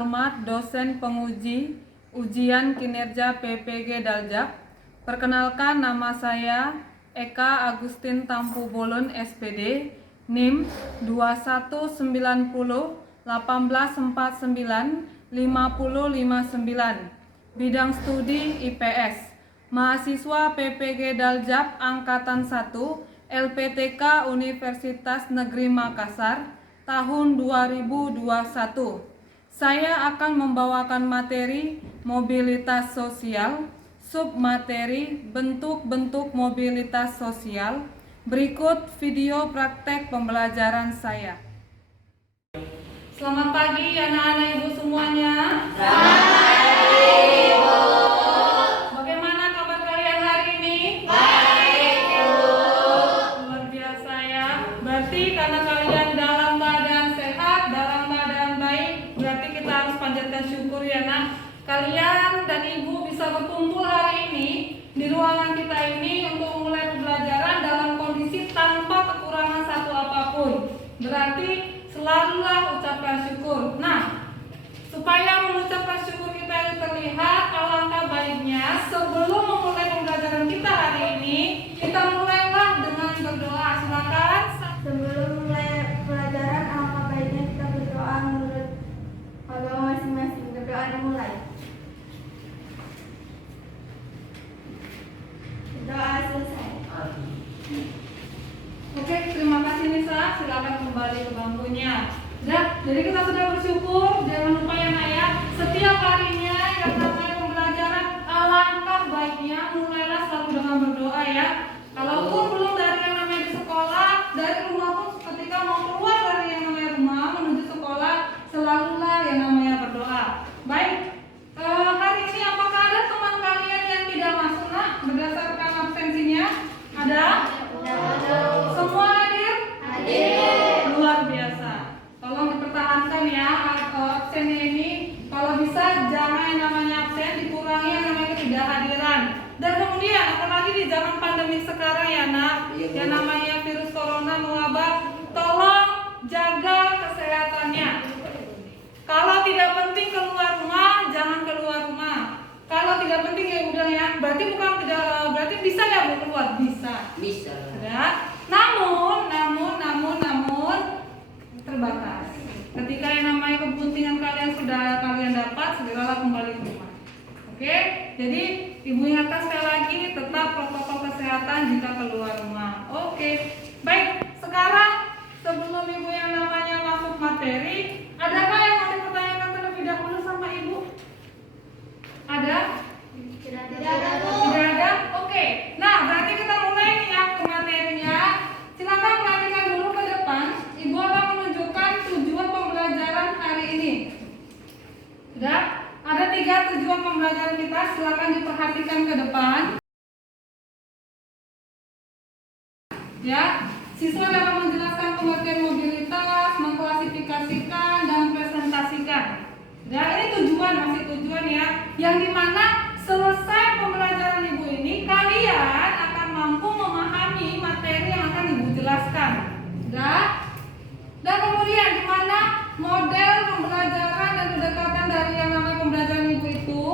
terhormat dosen penguji ujian kinerja PPG Daljak. Perkenalkan, nama saya Eka Agustin Tampu Bolon SPD, NIM 2190 1849 5059, bidang studi IPS, mahasiswa PPG Daljak Angkatan 1, LPTK Universitas Negeri Makassar, tahun 2021. Saya akan membawakan materi mobilitas sosial, submateri bentuk-bentuk mobilitas sosial. Berikut video praktek pembelajaran saya. Selamat pagi anak-anak ibu semuanya. Selamat pagi Ibu. Bagaimana kabar kalian hari ini? Baik Ibu. Luar biasa ya. Berarti karena kalian dalam keadaan sehat, dalam keadaan baik, berarti kita harus panjatkan syukur ya nak. Kalian dan ibu bisa berkumpul hari ini di ruangan kita ini untuk mulai pembelajaran dalam kondisi tanpa kekurangan satu apapun. Berarti selalulah ucapkan syukur. Nah, supaya mengucapkan syukur kita itu terlihat, alangkah baiknya sebelum memulai pembelajaran kita hari ini, kita mulailah dengan berdoa. Silakan. Sebelum mulai pelajaran, alangkah baiknya kita berdoa menurut agama masing-masing. Berdoa dimulai. Doa selesai. Oke, terima kasih Nisa. Silakan kembali ke bangkunya. Jadi kita sudah bersyukur. Jangan lupa ya nak ya, setiap harinya yang namanya pembelajaran, alangkah baiknya mulailah selalu dengan berdoa ya. Kalaupun belum dari yang namanya di sekolah, dari rumah pun ketika mau keluar dari yang namanya rumah menuju sekolah, selalulah yang namanya berdoa. Baik, hari ini apakah ada teman kalian yang tidak masuk nak berdasarkan absensinya? Ada? Semua hadir? Hadir. Luar biasa. Tolong dipertahankan ya absennya ini. Kalau bisa jangan yang namanya absen, dikurangi yang namanya ketidakhadiran. Dan kemudian apalagi di zaman pandemi sekarang ya nak, yang namanya virus corona mewabah, tolong jaga kesehatannya. Kalau tidak penting keluar rumah, jangan keluar rumah. Kalau tidak penting ya udah ya. Berarti bukan tidak, berarti bisa ya Bu keluar? Bisa. Bisa. Ya. Namun terbatas. Ketika yang namanya kepentingan kalian sudah kalian dapat, segeralah kembali ke rumah. Oke? Jadi ibu ingatkan sekali lagi, tetap protokol kesehatan jika keluar rumah. Oke. Baik, sekarang sebelum ibu yang namanya masuk materi, adakah yang mau dipertanyakan terlebih dahulu sama ibu? Ada? Tidak Tidak ada? Oke. Nah, berarti kita mulai nih ya ke materinya. Silakan perhatikan dulu ke depan. Ibu akan menunjukkan tujuan pembelajaran hari ini. Sudah? Ada 3 tujuan pembelajaran kita. Silakan diperhatikan ke depan. Ya, siswa dapat menjelaskan pengertian mobilitas, mengklasifikasikan dan presentasikan. Ya, ini tujuan, masih tujuan ya. Yang dimana selesai pembelajaran ibu ini, kalian akan mampu memahami materi yang akan ibu jelaskan. Ya. Dan kemudian dimana model pembelajaran dan pendekatan dari yang namanya pembelajaran ibu itu,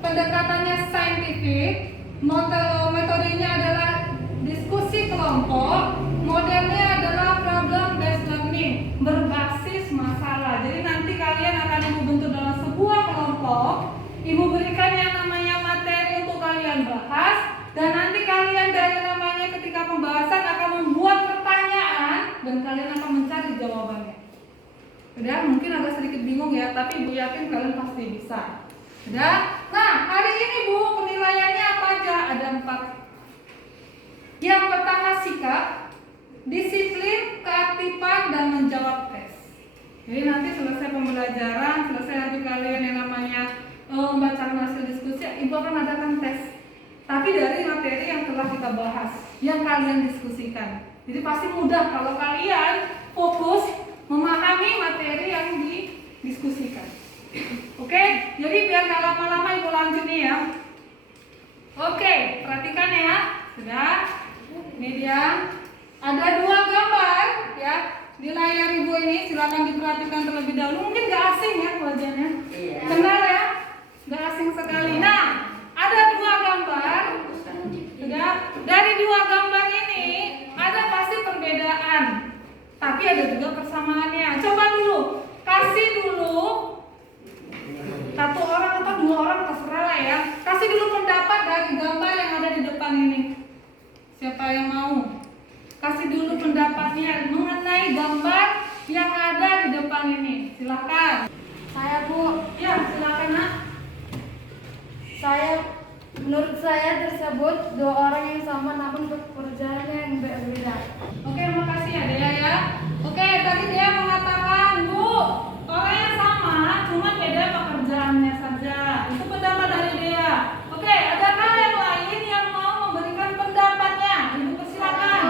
pendekatannya saintifik, metodenya adalah diskusi kelompok, modelnya adalah problem based learning, berbasis masalah. Jadi nanti kalian akan ibu bentuk dalam sebuah kelompok, ibu berikan yang namanya materi untuk kalian bahas, dan nanti kalian dari namanya ketika pembahasan akan membuat pertanyaan dan kalian akan mencari jawabannya. Udah, mungkin agak sedikit bingung ya, tapi ibu yakin kalian pasti bisa. Udah? Nah, hari ini Bu, penilaiannya apa aja? Ada 4. Yang pertama sikap, disiplin, keaktifan, dan menjawab tes. Jadi nanti selesai pembelajaran, selesai nanti kalian yang namanya membacakan hasil diskusi, ibu akan adakan tes. Tapi dari materi yang telah kita bahas, yang kalian diskusikan. Jadi pasti mudah kalau kalian fokus memahami materi yang didiskusikan. Oke, jadi biar gak lama-lama ibu lanjut nih ya. Oke, perhatikan ya. Sudah. Ini dia. Ada 2 gambar ya. di layar Ibu ini silakan diperhatikan terlebih dahulu. Mungkin nggak asing ya wajahnya. Iya. Kenal ya? Nggak asing sekali. Nah, ada dua gambar. Sudah. Dari dua gambar ini ada pasti perbedaan, tapi ada juga persamaannya. Coba dulu, kasih dulu satu orang atau dua orang terserah lah ya. Kasih dulu pendapat dari gambar yang ada di depan ini. Siapa yang mau? Kasih dulu pendapatnya mengenai gambar yang ada di depan ini. Silakan. Saya Bu, Ya, silakan Nak. menurut saya tersebut dua orang yang sama namun pekerjaannya yang berbeda. Oke, makasih ya Dea ya. Oke, tadi Dea mengatakan, Bu, orangnya sama, cuma beda pekerjaannya saja. Itu pendapat dari Dea. Oke, adakah yang lain yang mau memberikan pendapatnya? Ibu persilakan.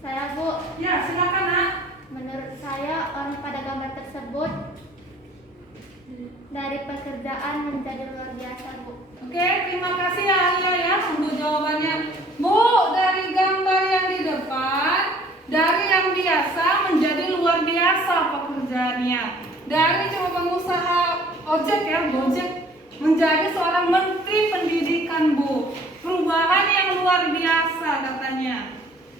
Saya Bu, Ya, silakan Nak. menurut saya orang pada gambar tersebut dari pekerjaan menjadi luar biasa Bu. Oke, terima kasih ya Alia ya untuk jawabannya. Bu, dari gambar yang di depan, dari yang biasa menjadi luar biasa pekerjaannya. Dari cuma pengusaha ojek ya, Gojek, menjadi seorang menteri pendidikan Bu. Perubahan yang luar biasa katanya.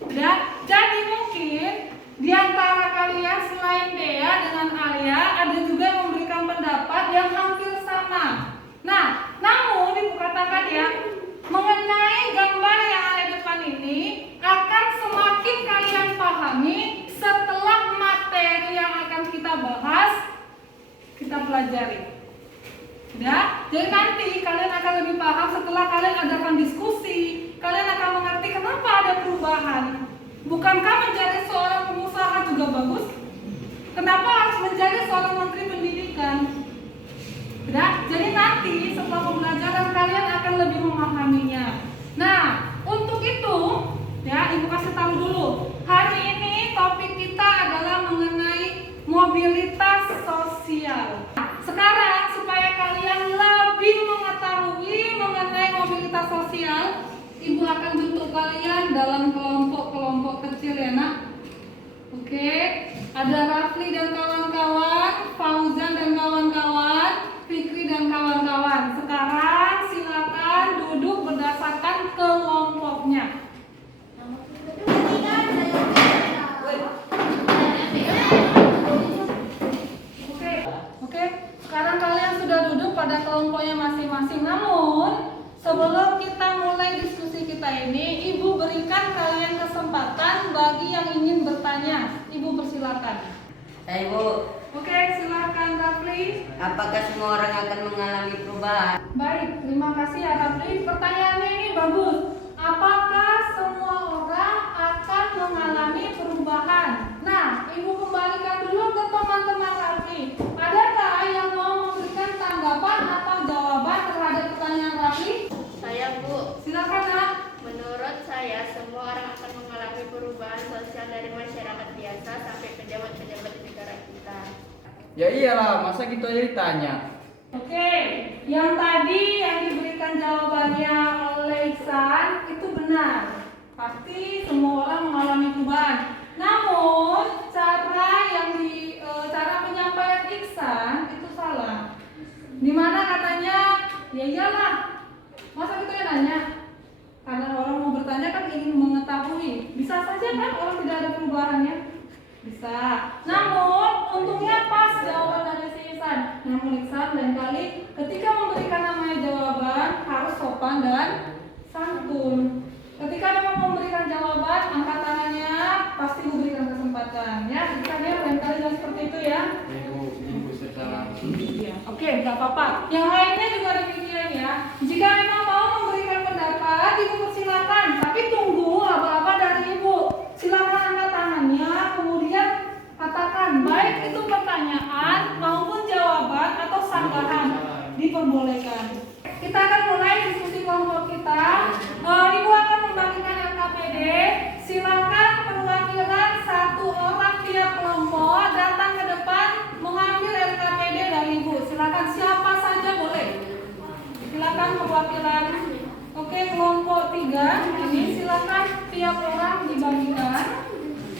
Ya, jadi mungkin di antara kalian selain Dea dengan Alia ada juga yang memberikan pendapat yang hampir sama. Nah, namun ibu katakan ya, mengenai gambar yang ada di depan ini akan semakin kalian pahami setelah materi yang akan kita bahas kita pelajari. Ya, jadi nanti kalian akan lebih paham setelah kalian adakan diskusi, kalian akan mengerti kenapa ada perubahan. Bukankah menjadi seorang pengusaha juga bagus? Kenapa harus menjadi seorang menteri pendidikan? Ya, jadi nanti setelah pembelajaran kalian akan lebih memahaminya. Nah, untuk itu, ya ibu kasih tahu dulu. Hari ini topik kita adalah mengenai mobilitas sosial. Sekarang supaya kalian lebih mengetahui mengenai mobilitas sosial, ibu akan bentuk kalian dalam kelompok-kelompok kecil ya Nak. Oke, ada Rafli dan kawan-kawan, Fauzan dan kawan-kawan, Fikri dan kawan-kawan. Sekarang silakan duduk berdasarkan kelompoknya. Oke. Sekarang kalian sudah duduk pada kelompoknya masing-masing. Namun sebelum kita mulai diskusi kita ini, Ibu berikan kalian kesempatan bagi yang ingin bertanya. Ibu persilakan. Ibu, Oke, silakan Rafli. apakah semua orang akan mengalami perubahan? Baik, terima kasih ya Rafli. Pertanyaannya ini bagus. Apakah semua orang akan mengalami perubahan? Nah, Ibu kembalikan dulu ke teman-teman Rafli. Adakah yang mau memberikan tanggapan atau jawaban terhadap pertanyaan Rafli? Saya Bu, Silakan Nak. menurut saya semua orang akan mengalami perubahan sosial dari masyarakat biasa sampai pejabat-pejabat di negara kita. Ya iyalah, masa gitu aja ditanya. Oke, yang tadi yang diberikan jawabannya oleh Iksan itu benar. Pasti semua orang mengalami perubahan. Namun cara penyampaian Iksan itu salah. Dimana katanya, ya iyalah, masa kita yang nanya? Karena orang mau bertanya kan ingin mengetahui. Bisa saja kan orang tidak ada perubahannya? Bisa. Namun untungnya pas jawaban dari si Ihsan. Namun Ihsan lain kali ketika memberikan namanya jawaban harus sopan dan santun. Ketika memang memberikan jawaban, angkat tangannya, pasti memberikan kesempatan. Ya, Ihsan ya lain kali jangan seperti itu ya. Ibu sekarang. Oke, nggak apa-apa. Yang lainnya juga demikian ya. Jika memang mau memberikan pendapat, Ibu persilakan. Tapi tunggu apa-apa dari Ibu. Silakan angkat tangannya, kemudian katakan baik itu pertanyaan maupun jawaban atau sanggahan diperbolehkan. Kita akan mulai diskusi kelompok kita. Ibu akan membagikan LKPD. Silakan perwakilan satu orang tiap kelompok datang ke depan mengambil LKPD dari Ibu. Silakan siapa saja boleh. Silakan perwakilan. Oke, kelompok 3 ini silakan tiap orang dibagikan.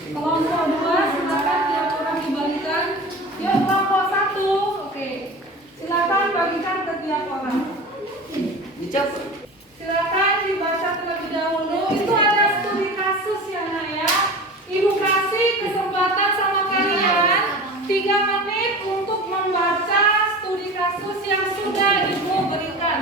Kelompok 2 silakan Dicopot. Silakan dibaca terlebih dahulu. Itu ada studi kasus ya Nak ya. Ibu kasih kesempatan sama kalian 3 menit untuk membaca studi kasus yang sudah Ibu berikan.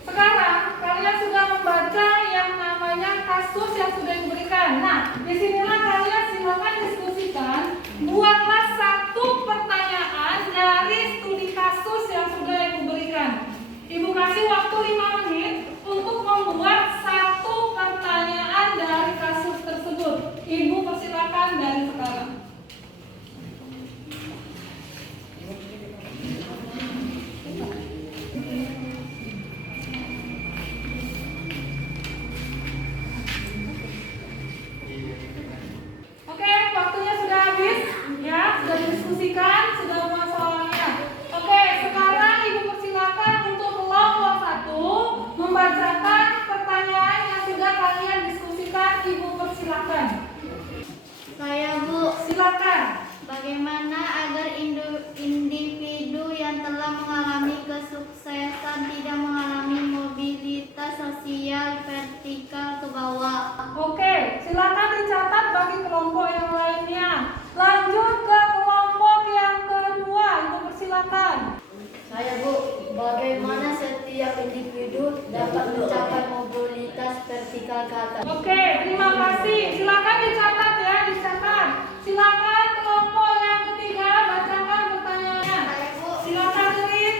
Sekarang kalian sudah membaca yang namanya kasus yang sudah diberikan. Nah, disinilah kalian silakan diskusikan. Buatlah satu pertanyaan dari studi kasus yang sudah Ibu berikan. Ibu kasih waktu 5 menit untuk membuat satu pertanyaan dari kasus tersebut. Ibu persilakan dari sekarang. Oke, waktunya sudah habis ya, sudah didiskusikan, sudah buat soalnya. Oke, sekarang Ibu persilakan untuk kelompok 1 membacakan pertanyaan yang sudah kalian diskusikan. Ibu persilakan. Saya Bu, Silakan. bagaimana agar individu yang telah mengalami kesuksesan tidak mengalami mobilitas sosial vertikal ke bawah? Oke, silakan dicatat bagi kelompok yang lainnya. Lanjut ke kelompok yang kedua. Ibu persilakan. Saya Bu, bagaimana setiap individu dapat mencapai mobilitas vertikal ke atas? Oke, terima kasih. Silakan dicatat ya, dicatat. Silakan kelompok yang ketiga bacakan pertanyaannya. Saya Bu, Silakan Rin.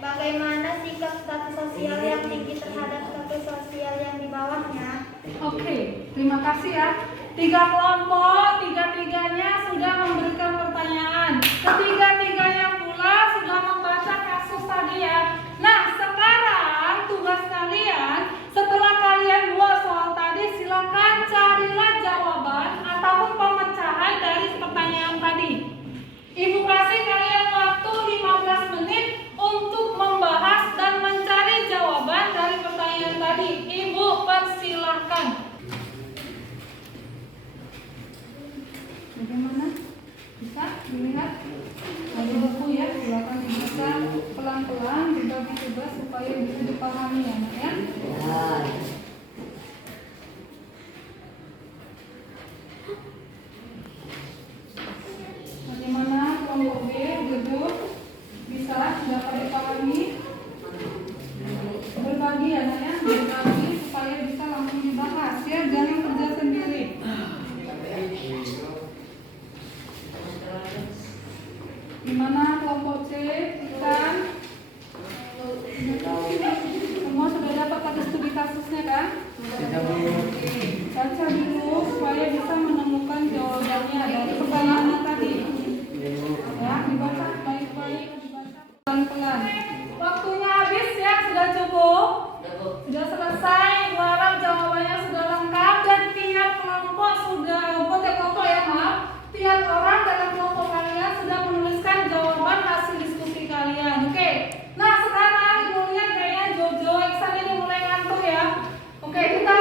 bagaimana sikap status sosial yang tinggi terhadap status sosial yang di bawahnya? Oke, terima kasih ya. 3 kelompok, tiga-tiganya sudah memberikan pertanyaan. Ketiga-tiganya pula sudah membaca kasus tadi ya. Nah, sekarang tugas kalian setelah kalian buat soal tadi, silakan carilah jawaban ataupun pemecahan dari pertanyaan tadi. Ibu kasih kalian waktu 15 menit untuk membahas dan mencari jawaban dari pertanyaan tadi. Ibu persilahkan. Bagaimana? Bisa dilihat? Ada buku ya, silakan dibaca pelan-pelan, dibagi tugas supaya bisa dipahami ya, Nak ya. Bagaimana kelompok B duduk? Bisa dapat dipahami? Berbagi ya, Nak ya, berbagi supaya bisa langsung dibahas ya, jangan kerja sendiri. Gimana kelompok C? Kan? Semua sudah dapat tadi studi kasusnya kan? Oke, baca dulu supaya bisa menemukan jawabannya dari pertanyaan tadi. Ya, dibaca baik-baik, dibaca pelan-pelan. Waktunya habis ya, sudah cukup? Sudah selesai, harap jawabannya sudah lengkap dan tiap kelompok sudah, tiap kelompok ya maaf, tiap orang dalam kelompok kalian sudah menuliskan jawaban hasil diskusi kalian. Oke, nah sekarang Ibu lihat kayaknya Jojo, Iksan ini mulai ngantuk ya. Oke, kita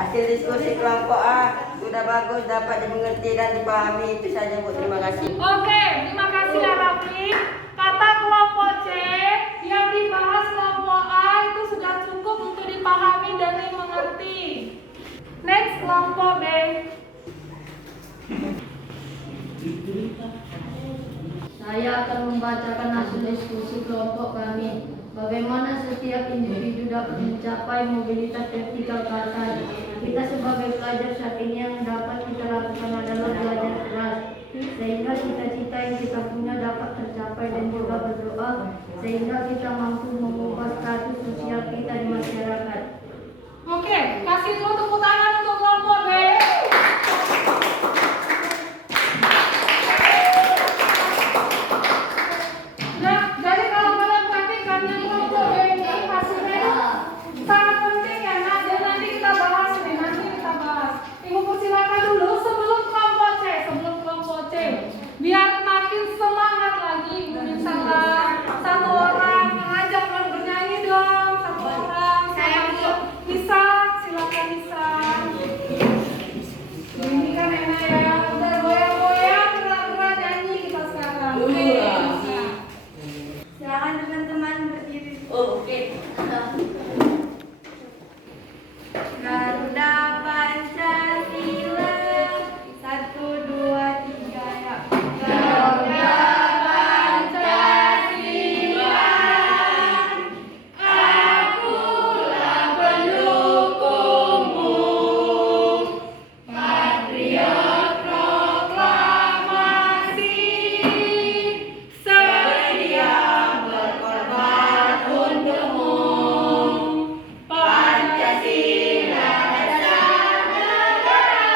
Hasil diskusi kelompok A sudah bagus, dapat dimengerti dan dipahami. Itu saja Bu, terima kasih. Oke, terima kasih ya Raffi. Kata kelompok C yang dibahas kelompok A itu sudah cukup untuk dipahami dan dimengerti. Next, kelompok B. Saya akan membacakan hasil diskusi kelompok kami. Bagaimana setiap individu dapat mencapai mobilitas vertikal ke atas. Kita sebagai pelajar saat ini yang dapat kita lakukan adalah belajar keras, sehingga cita-cita yang kita punya dapat tercapai, dan juga berdoa sehingga kita mampu mengubah status sosial kita di masyarakat. Oke, kasih dulu tepuk tangan untuk kelompok B. Nah, jadi kalau kalian perhatikan yang kelompok B ini hasilnya sangat penting ya. Nah, jadi nanti kita bahas nih, Ibu persilakan dulu sebelum kelompok C, biar makin semangat lagi. Ibu minta satu orang mengajak bernyanyi dong, satu orang. Bisa, silakan bisa. Ini kan enak ya, udah goyang-goyang, gerak-gerak nyanyi kita sekarang. Oke, bisa. Silakan teman-teman berdiri. Oh, oke. Garuda Pancasila, 1, 2, 3 ya. Garuda Pancasila, akulah pendukungmu, patriot proklamasi, sedia berkorban untukmu. Pancasila dasar negara,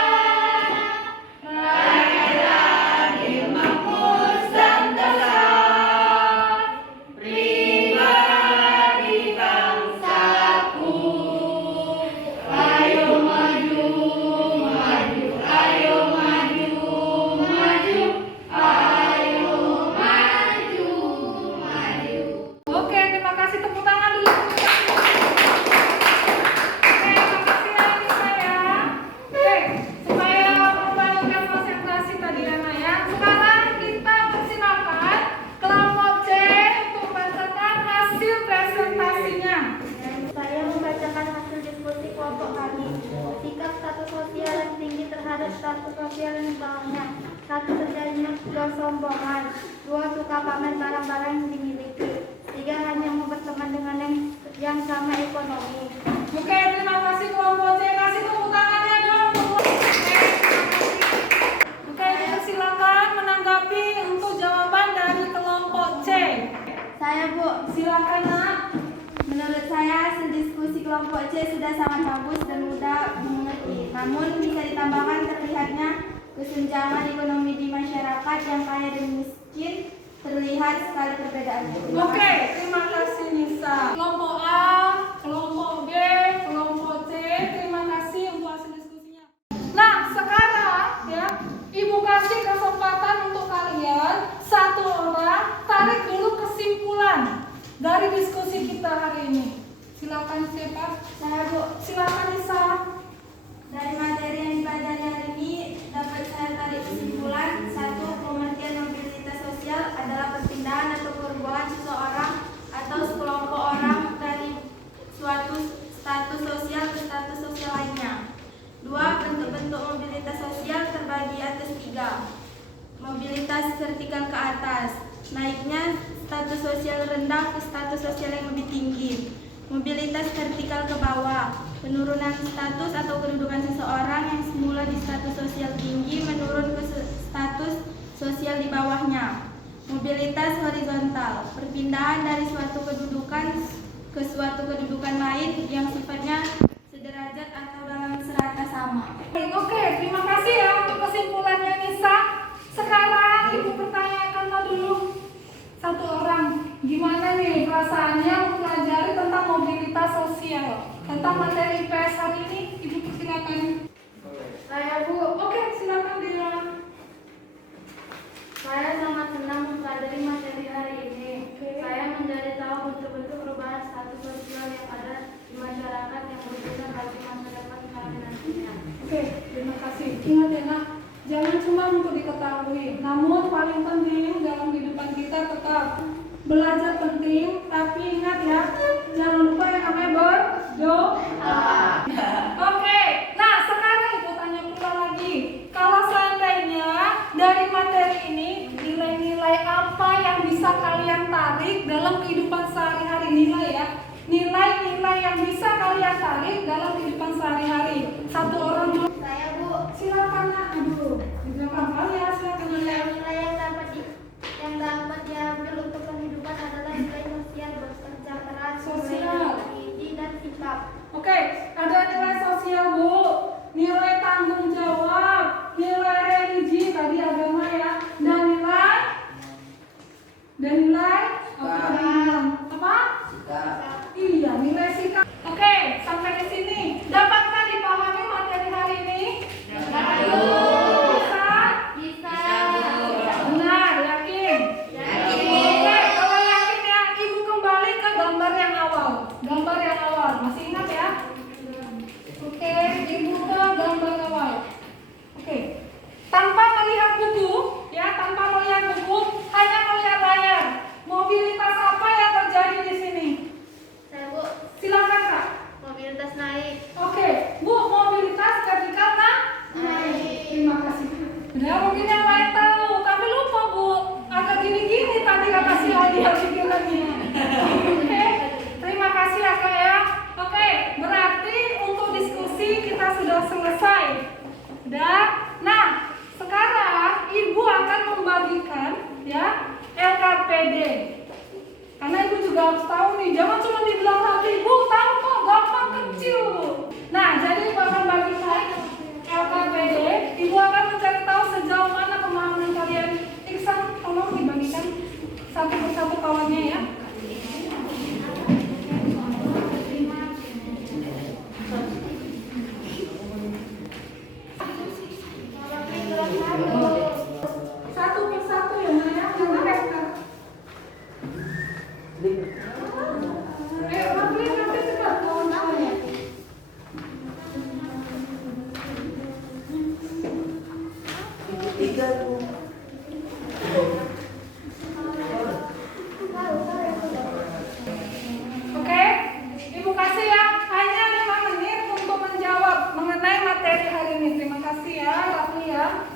rakyat adil, makmur, sentosa, pribadi bangsaku. Ayo maju, maju, ayo maju, maju, ayo maju, maju. Oke, terima kasih, tepuk tangan dulu. Oke, makasih ya Anissa ya. Oke, supaya membangunkan konsentrasi tadi Ana ya. Sekarang kita persilakan kelompok C untuk membacakan hasil presentasinya. Saya membacakan hasil diskusi kelompok kami. Sikap status sosial yang tinggi terhadap status sosial yang di bawahnya. 1. Terjadinya kesombongan. 2. Suka pamer barang-barang yang dimiliki. 3. Hanya mau berteman dengan yang sama ekonomi. Oke, terima kasih kelompok C. Kasih tepuk tangannya dong. Oke, silakan menanggapi untuk jawaban dari kelompok C. Saya Bu, Silakan Nak. menurut saya hasil diskusi kelompok C sudah sangat bagus dan mudah dimengerti. Namun bisa ditambahkan terlihatnya kesenjangan ekonomi di masyarakat yang kaya dan miskin, terlihat sekali perbedaannya. Oke, terima kasih Nisa. Kelompok A, kelompok B, kelompok C, terima kasih untuk hasil diskusinya. Nah, sekarang ya, Ibu kasih kesempatan untuk kalian satu orang tarik dulu kesimpulan dari diskusi kita hari ini. Silakan siapa? Saya Bu, Silakan Nisa. dari materi yang dipelajari hari ini dapat saya tarik kesimpulan. 1. Pengertian mobilitas sosial adalah perpindahan atau perubahan seseorang atau sekelompok orang dari suatu status sosial ke status sosial lainnya. 2. Bentuk-bentuk mobilitas sosial terbagi atas 3. Mobilitas vertikal ke atas, naiknya status sosial rendah ke status sosial yang lebih tinggi. Mobilitas vertikal ke bawah, penurunan status atau kedudukan seseorang yang semula di status sosial tinggi menurun ke status sosial di bawahnya. Mobilitas horizontal, perpindahan dari suatu kedudukan ke suatu kedudukan lain yang sifatnya sederajat atau dalam serata sama. Oke, terima kasih ya untuk kesimpulannya Nisa. Sekarang Ibu pertanyakan dulu satu orang, gimana nih perasaannya mempelajari tentang mobilitas sosial, tentang materi IPS hari ini? Ibu persilakan. Saya Bu, Oke, silakan Dila. saya sangat senang mempelajari materi hari ini. Oke. Saya menjadi tahu bentuk-bentuk perubahan status sosial yang ada di masyarakat yang berbeda Oke, terima kasih. Ingat ya nak, jangan cuma untuk diketahui, namun paling penting dalam kehidupan kita tetap belajar penting, tapi ingat ya, jangan lupa yang namanya berdoa. Oke, nah sekarang ibu tanya pula lagi, kalau seandainya dari materi ini nilai-nilai apa yang bisa kalian tarik dalam kehidupan sehari-hari, nilai ya, nilai-nilai yang bisa kalian tarik dalam kehidupan sehari-hari. Satu orang mau, Saya Bu, silakan nak, aduh, dijawab kali ya, silakan nilai. nilai-nilai yang dapat diambil untuk kehidupan adalah nilai sosial, bekerja keras, Sosial. tinggi dan sikap. Oke, ada nilai sosial Bu, nilai tanggung jawab, nilai religi tadi agama ya, dan nilai apa? Iya, nilai sikap. Oke, sampai di sini. Dapatkah dipahami materi hari ini? Bisa? Bisa. Benar, yakin? Oke, kalau yakin ya, ibu kembali ke gambar yang awal. Gambar yang awal, masih ingat ya? Oke, ibu ke gambar awal. Oke, tanpa melihat buku, ya, tanpa melihat buku, hanya melihat layar. Mobilitas apa yang terjadi di sini? Saya Bu, Silakan Kak. mobilitas naik. Oke, Bu, mobilitas vertikal Naik. Terima kasih. Udah mungkin yang lain tahu, tapi lupa Bu. Agak gini-gini tadi kata si Adi pikirannya. Oke, terima kasih ya Kak ya. Oke, berarti untuk diskusi kita sudah selesai. Udah. Nah, sekarang Ibu akan membagikan ya LKPD. Karena Ibu juga harus tahu nih, jangan cuma dibilang hati Ibu tahu kok, gampang kecil. Nah, jadi Ibu akan bagikan LKPD. Ibu akan mencari tahu sejauh mana pemahaman kalian. Iksan, tolong dibagikan satu persatu kawannya ya. Satu persatu ya Naya, jangan restart. Rafli nanti cepat kawan-kawannya. Oke, Ibu kasih ya, hanya 5 menit untuk menjawab mengenai materi hari ini. Terima kasih ya, Rafli ya.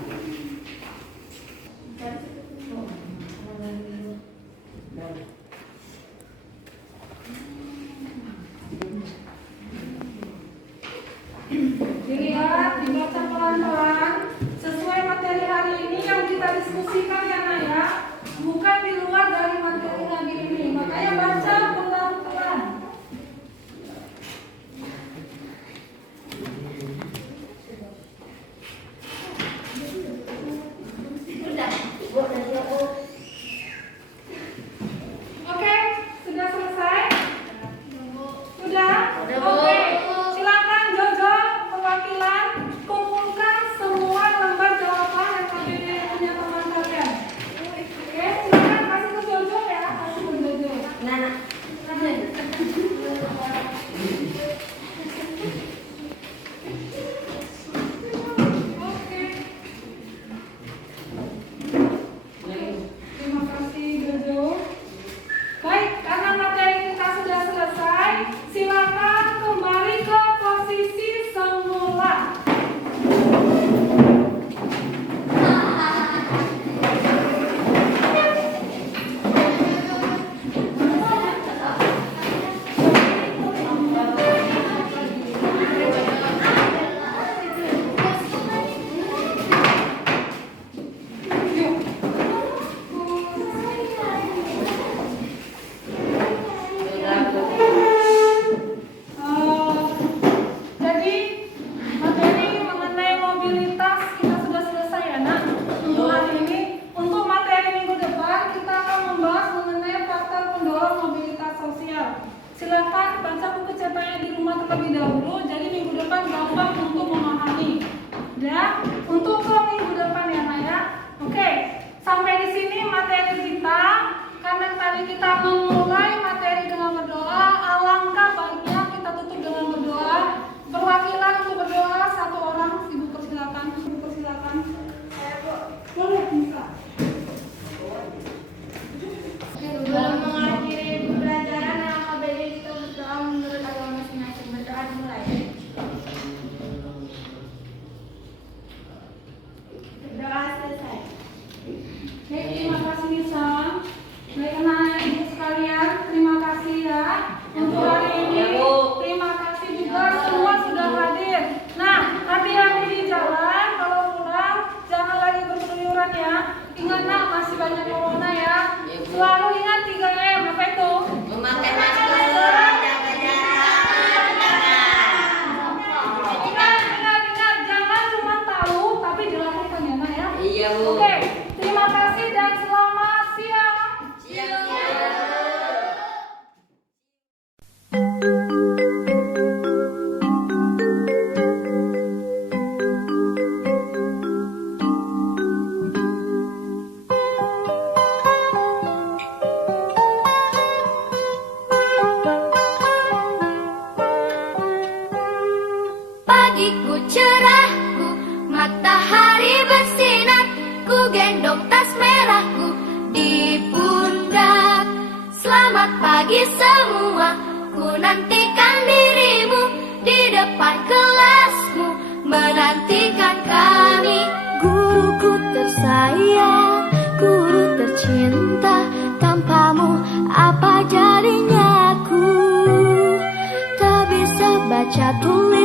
Dilihat, dibaca pelan-pelan sesuai materi hari ini yang kita diskusikan ya Naya, bukan di luar dari materi hari ini. Makanya baca pelan-pelan. Oke, sudah selesai? Sudah? Oke, silakan Jojo perwakilan kumpulkan semua lembar jawaban yang KPD punya teman kalian. Oke, silakan kasih ke Jojo ya, kasih ke Jojo. Nana. Oke. Terima kasih Jojo. Baik, karena materi kita sudah selesai, silakan kembali ke posisi semula. Yuk. Jadi materi mengenai mobilitas kita sudah selesai ya nak untuk hari ini. Untuk materi minggu depan kita akan membahas mengenai faktor pendorong mobilitas sosial. Silakan baca buku CPNS di rumah terlebih dahulu. Jadi minggu depan gampang untuk memahami. Ya, untuk ke minggu depan ya Naya. Oke, sampai di sini materi kita. Karena tadi kita memulai materi dengan berdoa, alangkah baiknya kita tutup dengan berdoa. Perwakilan pagiku cerahku, matahari bersinar, ku gendong tas merahku di pundak. Selamat pagi semua, ku nantikan dirimu di depan kelasmu, menantikan kami. Guruku tersayang, guru tercinta, tanpamu apa jadinya aku? Tak bisa baca tulis